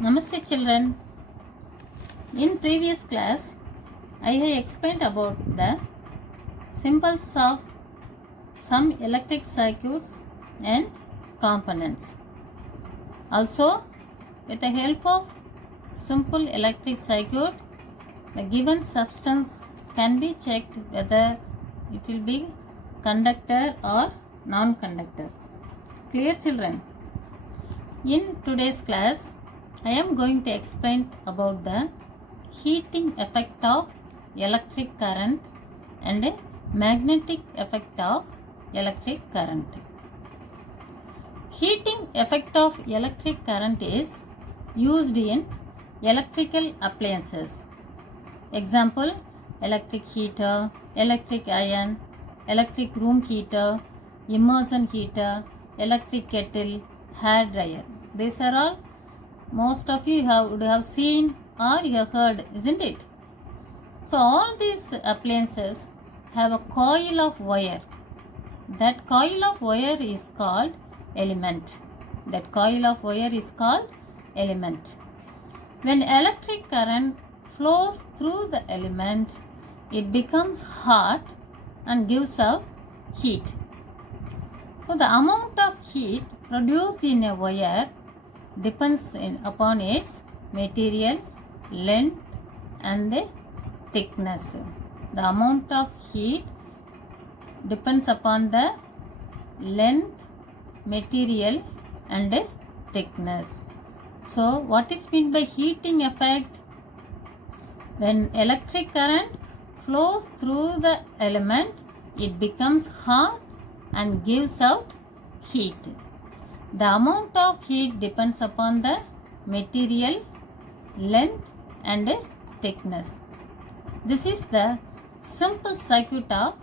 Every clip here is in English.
Namaste children. In previous class, I have explained about the symbols of some electric circuits and components. Also, with the help of simple electric circuit, the given substance can be checked whether it will be conductor or non-conductor. Clear children? In today's class, I am going to explain about the heating effect of electric current and magnetic effect of electric current. Heating effect of electric current is used in electrical appliances. Example, electric heater, electric iron, electric room heater, immersion heater, electric kettle, hair dryer. These are all most of you would have seen or you have heard, isn't it? So all these appliances have a coil of wire. That coil of wire is called element. That coil of wire is called element. When electric current flows through the element, it becomes hot and gives off heat. So the amount of heat produced in a wire depends upon its material, length and thickness. The amount of heat depends upon the length, material and thickness. So what is meant by heating effect? When electric current flows through the element, it becomes hot and gives out heat. The amount of heat depends upon the material, length and thickness. This is the simple circuit of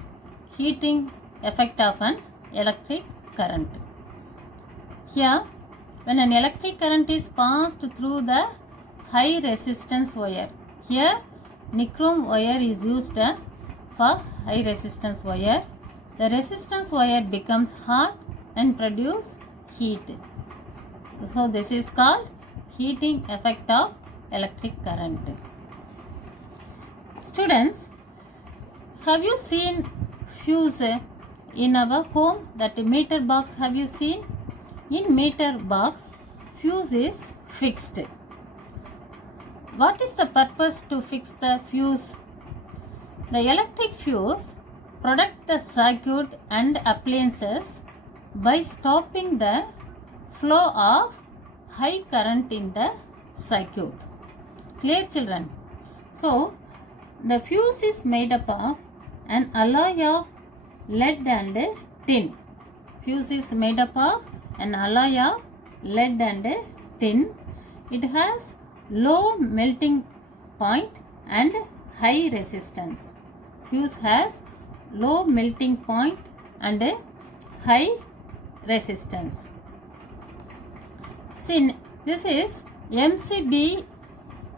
heating effect of an electric current. Here, when an electric current is passed through the high resistance wire, here nichrome wire is used for high resistance wire. The resistance wire becomes hot and produce heat. So this is called heating effect of electric current. Students, have you seen fuse in our home? That meter box, have you seen? In meter box, fuse is fixed. What is the purpose to fix the fuse? The electric fuse protects the circuit and appliances by stopping the flow of high current in the circuit. Clear children? So, the fuse is made up of an alloy of lead and tin. Fuse is made up of an alloy of lead and tin. It has low melting point and high resistance. Fuse has low melting point and high resistance. See, this is MCB.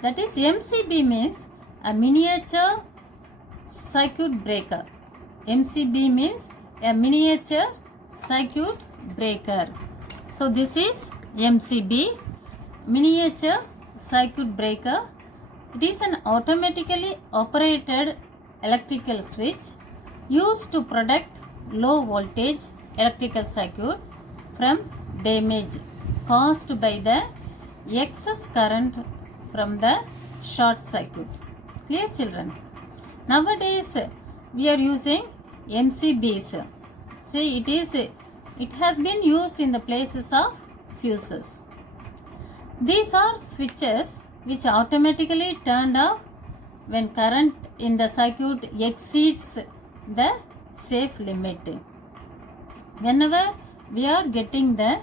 That is, MCB means a miniature circuit breaker. MCB means a miniature circuit breaker. So this is MCB, miniature circuit breaker. It is an automatically operated electrical switch used to protect low voltage electrical circuit from damage caused by the excess current from the short circuit. Clear children? Nowadays we are using MCBs. See, it has been used in the places of fuses. These are switches which automatically turned off when current in the circuit exceeds the safe limit. Whenever we are getting the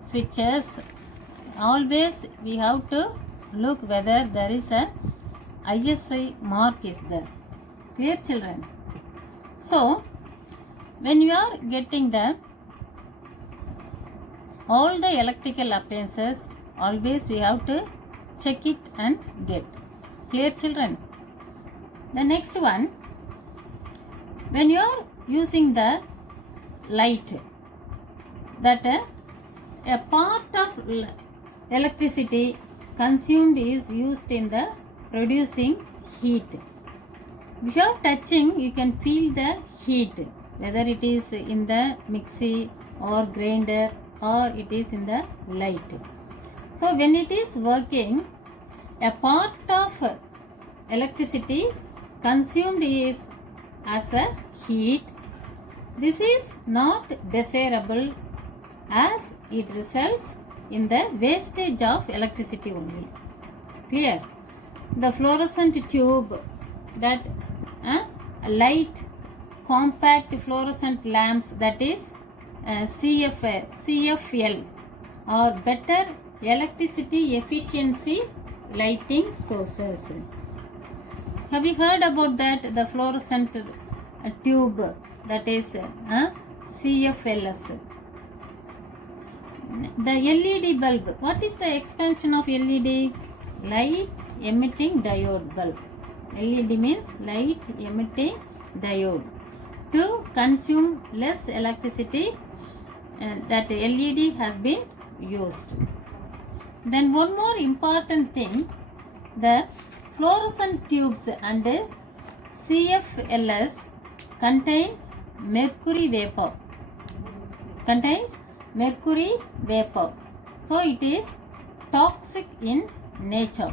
switches, always we have to look whether there is a ISI mark is there. Clear children? So, when you are getting the all the electrical appliances, always we have to check it and get. Clear children? The next one, when you are using the light, that a part of electricity consumed is used in the producing heat. If you are touching, you can feel the heat, whether it is in the mixie or grinder or it is in the light. So when it is working, a part of electricity consumed is as a heat. This is not desirable as it results in the wastage of electricity only. Clear? The fluorescent tube, that light compact fluorescent lamps, that is CFL, or better electricity efficiency lighting sources. Have you heard about that? The fluorescent tube, that is CFLs. The LED bulb. What is the expansion of LED? Light emitting diode bulb. LED means light emitting diode. To consume less electricity, that LED has been used. Then one more important thing, the fluorescent tubes and CFLs contain mercury vapor. Contains mercury vapor. So it is toxic in nature.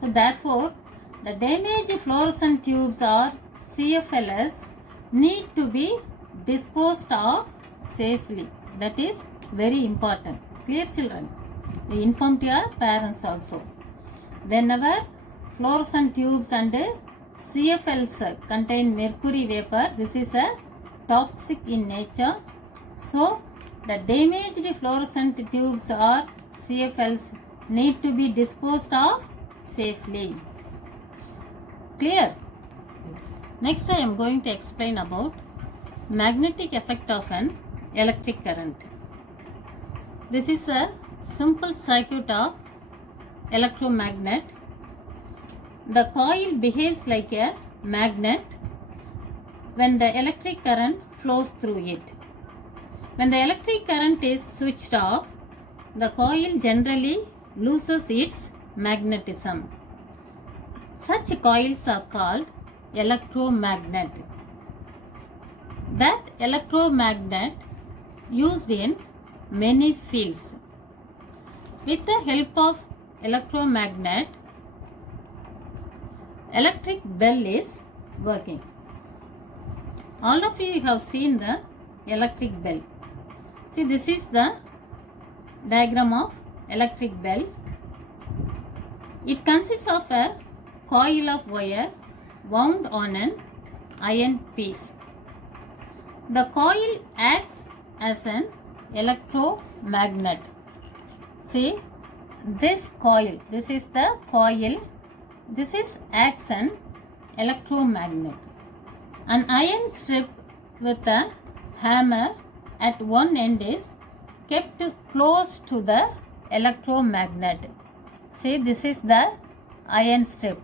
So therefore, the damaged fluorescent tubes or CFLs need to be disposed of safely. That is very important. Clear, children? You inform to your parents also. Whenever fluorescent tubes and CFLs contain mercury vapor, this is a toxic in nature. So the damaged fluorescent tubes or CFLs need to be disposed of safely. Clear? Next I am going to explain about magnetic effect of an electric current. This is a simple circuit of electromagnet. The coil behaves like a magnet when the electric current flows through it. When the electric current is switched off, the coil generally loses its magnetism. Such coils are called electromagnet. That electromagnet used in many fields. With the help of electromagnet, electric bell is working. All of you have seen the electric bell. See, this is the diagram of electric bell. It consists of a coil of wire wound on an iron piece. The coil acts as an electromagnet. See, this coil, this is the coil, this is acts an electromagnet. An iron strip with a hammer at one end is kept close to the electromagnet. See, this is the iron strip.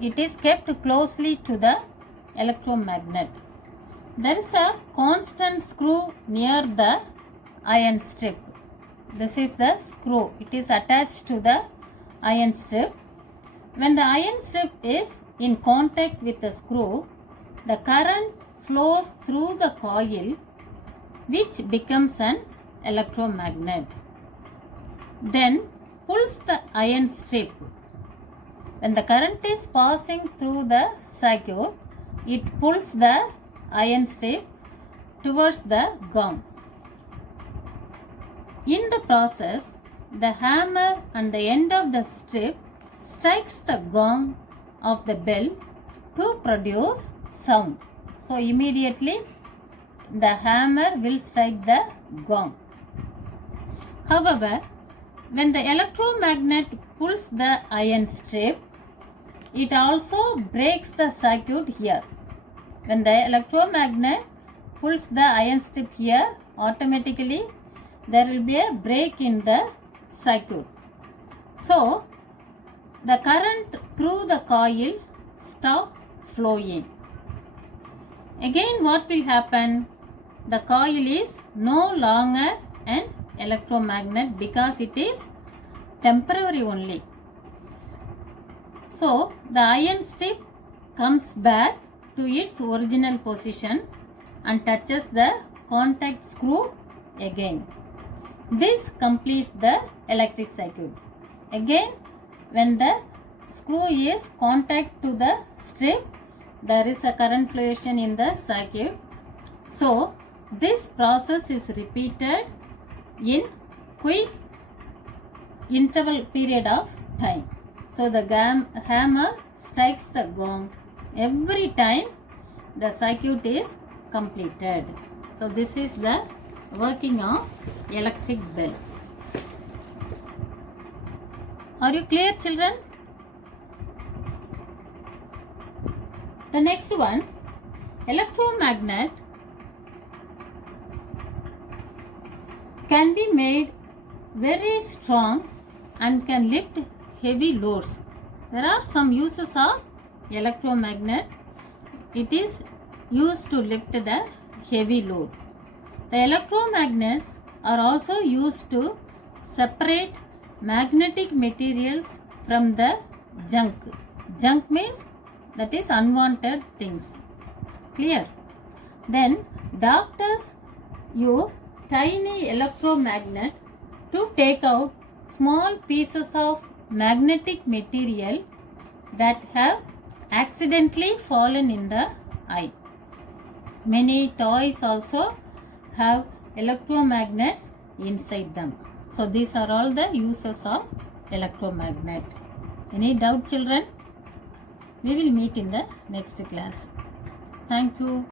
It is kept closely to the electromagnet. There is a constant screw near the iron strip. This is the screw. It is attached to the iron strip. When the iron strip is in contact with the screw, the current flows through the coil, which becomes an electromagnet. Then pulls the iron strip. When the current is passing through the circuit, it pulls the iron strip towards the gong. In the process, the hammer and the end of the strip strikes the gong of the bell to produce sound. So immediately the hammer will strike the gong. However, when the electromagnet pulls the iron strip, it also breaks the circuit here. When the electromagnet pulls the iron strip here, automatically there will be a break in the circuit. So, the current through the coil stop flowing. Again, what will happen? The coil is no longer an electromagnet because it is temporary only. So the iron strip comes back to its original position and touches the contact screw again. This completes the electric circuit. Again, when the screw is contact to the strip, there is a current fluctuation in the circuit. So this process is repeated in quick interval period of time. So the hammer strikes the gong every time the circuit is completed. So this is the working of electric bell. Are you clear, children? The next one, electromagnet can be made very strong and can lift heavy loads. There are some uses of electromagnet. It is used to lift the heavy load. The electromagnets are also used to separate magnetic materials from the junk. Junk means that is unwanted things. Clear? Then doctors use tiny electromagnet to take out small pieces of magnetic material that have accidentally fallen in the eye. Many toys also have electromagnets inside them. So these are all the uses of electromagnet. Any doubt, children? We will meet in the next class. Thank you.